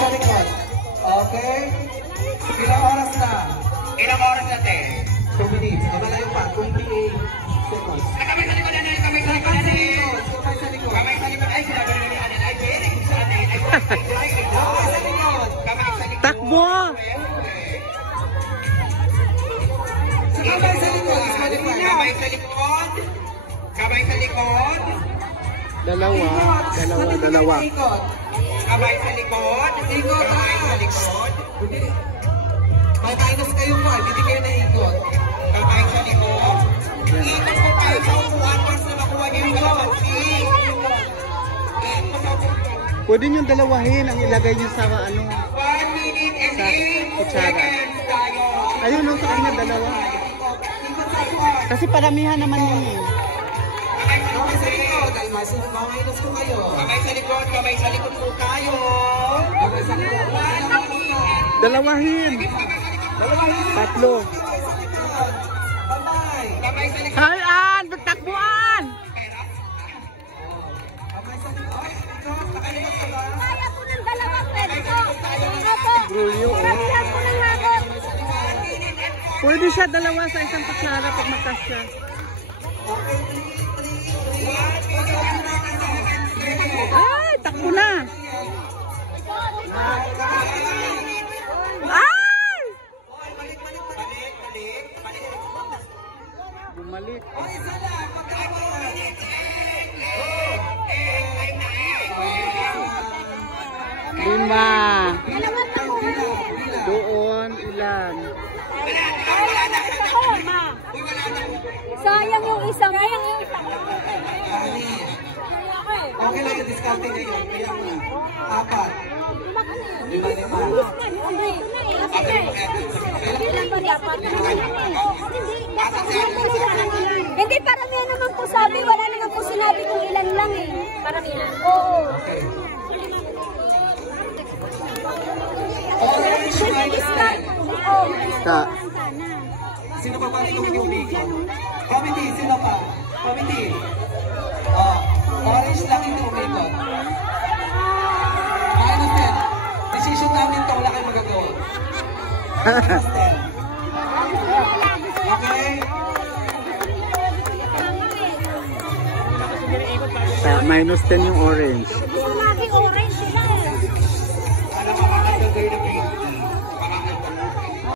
sa likod. Okay? Ilang oras na? Ilang oras natin? 2 minutes. Malayo pa. 28 seconds. Kamay sa likod na na. Kamay sa likod na na. Kamay sa likod. Kamay sa likod. Ay, sila ganun ni Anan. Ay, very good sa Anan. Kamay sa likod. Kamay sa likod. Takbo! Kamay sa likod. Kamay sa likod. Kamay sa likod. Dalawa. Kamay sa likod. Ikot. Kamay sa likod. May minus kayo mo. Hindi kayo naikot. Kamay sa likod. Ikot po kayo sa upuan para na makuha niyo yung kalamansi. Pwede nyo dalawahin ang ilagay nyo sa ano. 1 minute and Sa 8 kutsara. seconds tayo. Ayun no, sa kanya dalawa. Kasi paramihan naman yun eh. Kamay sa likod. Minus ko kayo. Kamay sa likod po tayo. Kamay sa likod. Dalawahin. Tatlo. Bye-bye. Kamay sa likod. Hayan! Takbuan! Kamay sa likod. Ikaw, nakalimutan ka ba? Kaya ko ng dalawang pwesto. Opo. Brulyo, oh. Maramihan ko ng hakot. Pwede siya dalawa sa isang kutsara pag magkasya. Ay! Takbo na! Ay! Bumalik. Lima. Doon, ilan? Sayang yung isang. Okay lang yung discount ngayon. Kaya mo na. 4. Hindi, paramihan naman po sabi. Wala naman po sinabi kung ilan lang eh. Paramihan? Oo. Okay. Orange minus 10. Ka. Sino pa ba itong umikot? Committee, sino pa? Committee. Oh, orange lang ito umikot. Minus 10. Decision namin ito, wala kayong magagawa. Minus 10. Okay? Minus 10 yung orange.